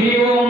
vivo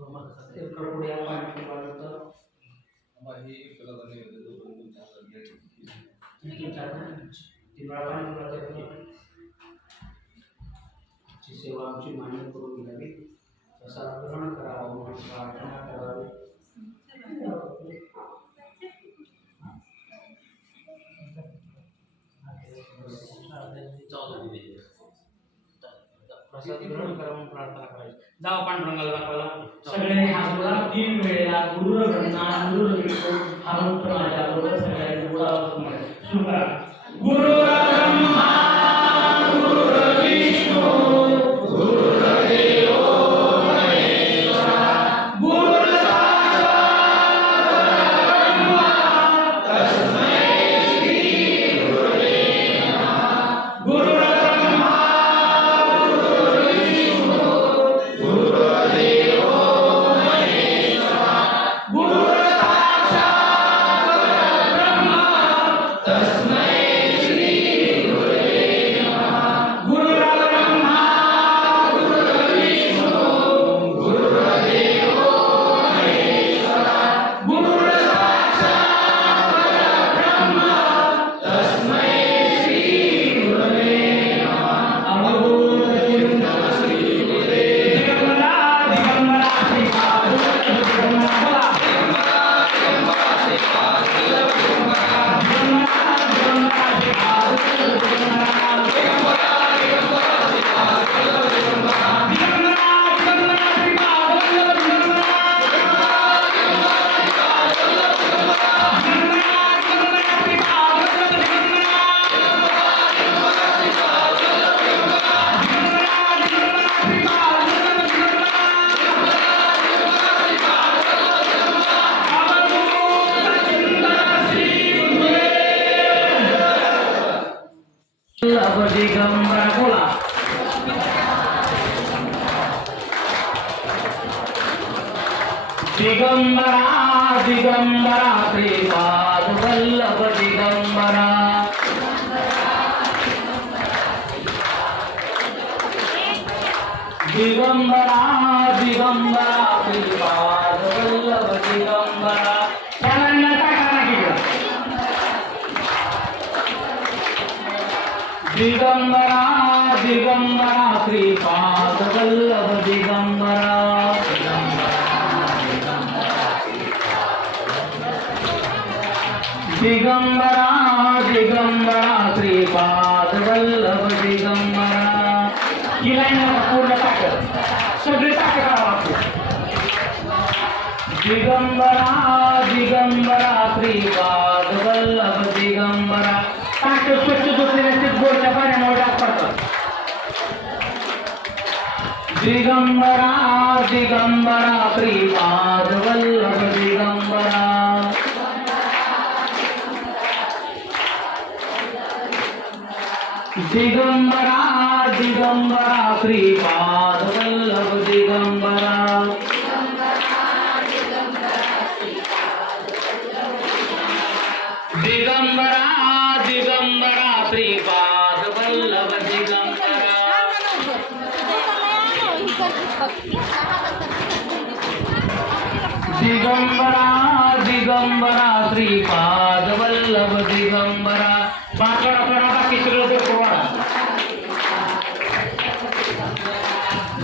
सत्तेकर पुढे आपण वाढवतो हे त्याला झाले होते दोन चार जागी चार तीन वेळा पाणी पुरवते ची सेवा आमची मान्य करून घ्यावी तसा ग्रहण करावा म्हणून प्रार्थना करावी जाऊ दे प्रसाद ग्रहण करा म्हणून प्रार्थना करायची. जावा पांडुरंगाला दाखवायला. सगळ्यांनी हात जोडा तीन वेळेला गुरुर ब्रह्मा गुरुर विष्णू हा मंत्र माझ्या बरोबर सगळ्यांनी बोलावा सुरू करा गुरु gambar bola. Digambara, Digambara, Tripad Vallabha Digambara. Digambara Digambara Sripada Vallabha Digambara Digambara Digambara Sripada Vallabha Digambara ಈ ಲೈನ್ ಪೂರ್ಣ ತಾಕ सगळे ताक दिगंबरा दिगंबरा श्रीपाद वल्लभ दिगंबरा टाक स्वच्छ धुतलेले असते बोरच्या पाण्यामुळे डाग पडतात दिगंबरा दिगंबरा श्रीपाद वल्लभ दिगंबरा दिगंबरा दिगंबरा श्रीपाद वल्लभ दिगंबरा दिगंबरा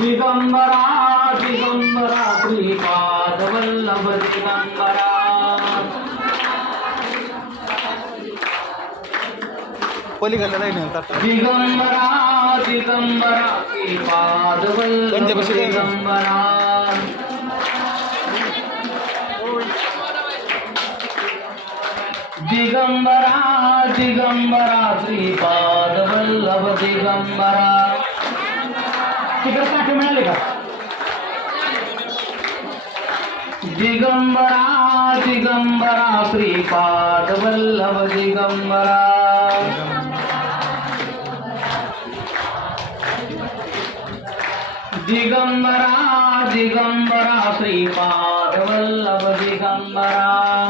दिगंबरा दिगंबरा श्रीपाद वल्लभ दिगंबरा पलीकडल्या लाईन नंतर दिगंबरा दिगंबरा श्रीपाद वल्लभ नाही. दिगंबरा दिगंबरा दिगंबरा श्रीपाद वल्लभ दिगंबरा तिकडे काठी मिळाले का? दिगंबरा दिगंबरा श्रीपाद वल्लभ दिगंबरा. दिगंबरा दिगंबरा श्रीपाद वल्लभ दिगंबरा.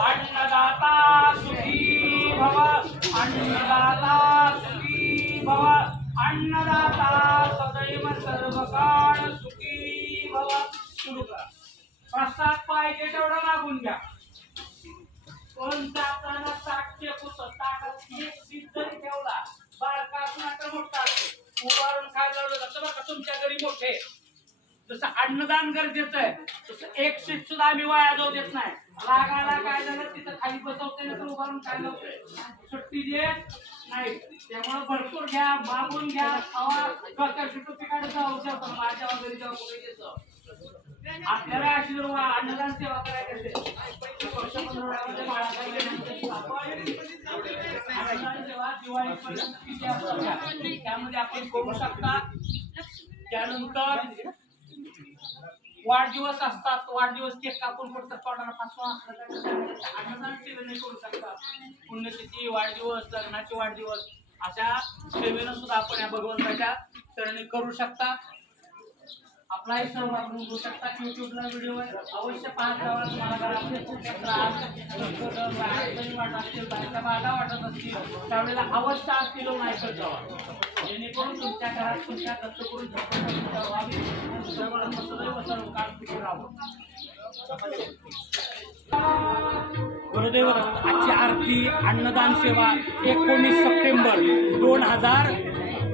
अन्नदाता सुखी भव. अन्नदाता सुखी भव. अन्नदाता सदैव सर्वकाळ सुखी भव. सुरू करा. प्रसाद पाहिजे तेवढं मागून घ्या. पण जाताना साक्ष पुसत ताटात एक सीट जरी ठेवला? बारका नाटक मोठा असतो. उभारून खायला लावलं जातं बघा तुमच्या घरी मोठे. जसं अन्नदान गरजेचं आहे तसं एक सीट सुद्धा आम्ही वाया जाऊ देत नाही. रागाला काय झालं तिथं खाली बसवते ना तर उभारून काय लावते. सुट्टी देत नाही. त्यामुळे भरपूर घ्या मागून घ्या खावा. डोक्याची टोपी काढत जाऊ माझ्या वगैरे जाऊ कुठे आपल्याला अशी जर अन्नदान सेवा करायची असेल. त्यामध्ये आपण करू शकता त्यानंतर वाढदिवस असतात. वाढदिवस केक कापून फक्त तोंडाला पाचवा अन्नदान सेवेने करू शकता. पुण्यतिथी वाढदिवस लग्नाचे वाढदिवस अशा सेवेनं सुद्धा आपण या भगवंताच्या चरणी करू शकता. आपलाही सहभाग नोंदवू शकता युट्यूबला व्हिडिओ अवश्य पाहत जावा तुम्हाला घरामध्ये खूप त्रास संकट, वाटत असतील बाहेरच्या बाधा वाटत असतील त्यावेळेला अवश्य आठ किलो नाही करत जावा. जेणेकरून तुमच्या घरात तुमच्या कष्ट करून व्हावी. सदैव सर्व काळ सुखी राहावं. गुरुदेव आजची आरती अन्नदान सेवा एकोणीस सप्टेंबर दोन हजार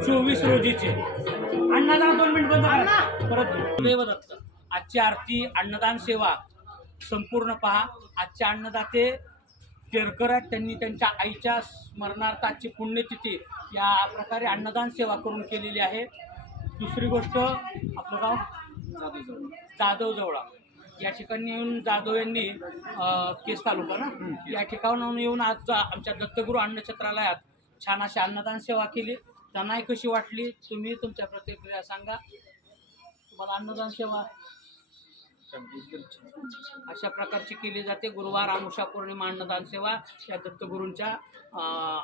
चोवीस रोजीचे. अन्नदान दोन मिनिट बंद करा परत गुरुदेव दत्त आजची आरती अन्नदान सेवा. संपूर्ण पहा. आजचे अन्नदाते तेरकर आहेत. त्यांनी त्यांच्या आईच्या स्मरणार्थ आजची पुण्यतिथी या प्रकारे अन्नदान सेवा करून केलेली आहे. दुसरी गोष्ट आपलं गाव? जाधव जवळा. या ठिकाणी येऊन जाधव यांनी अ, केस तालुका ना. या ठिकाणाहून येऊन आज जा- आमच्या दत्तगुरू अन्नछत्रालयात छान अशी अन्नदान सेवा केली. त्यांनाही कशी वाटली तुम्ही तुमच्या प्रतिक्रिया सांगा. तुम्हाला अन्नदान सेवा अशा प्रकारची केली जाते. गुरुवार अनुषा पौर्णिमा अन्नदान सेवा या दत्तगुरूंच्या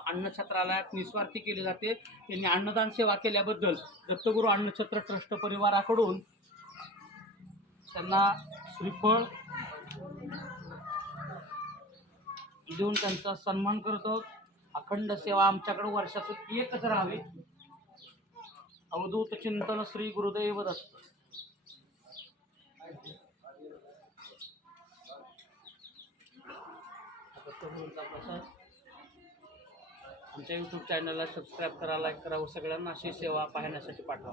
अन्नछत्रालयात निस्वार्थी केली जाते. त्यांनी अन्नदान सेवा केल्याबद्दल दत्तगुरू अन्नछत्र ट्रस्ट परिवाराकडून त्यांना श्रीफळ देऊन त्यांचा सन्मान करतो. अखंड सेवा आमच्याकडे वर्षातून एकच राहावी. अवधूत चिंतन श्री गुरुदैव दत्त. प्रसाद. आमच्या यूट्यूब चॅनलला सबस्क्राईब करा लाईक करा व सगळ्यांना अशी सेवा पाहण्यासाठी पाठवा.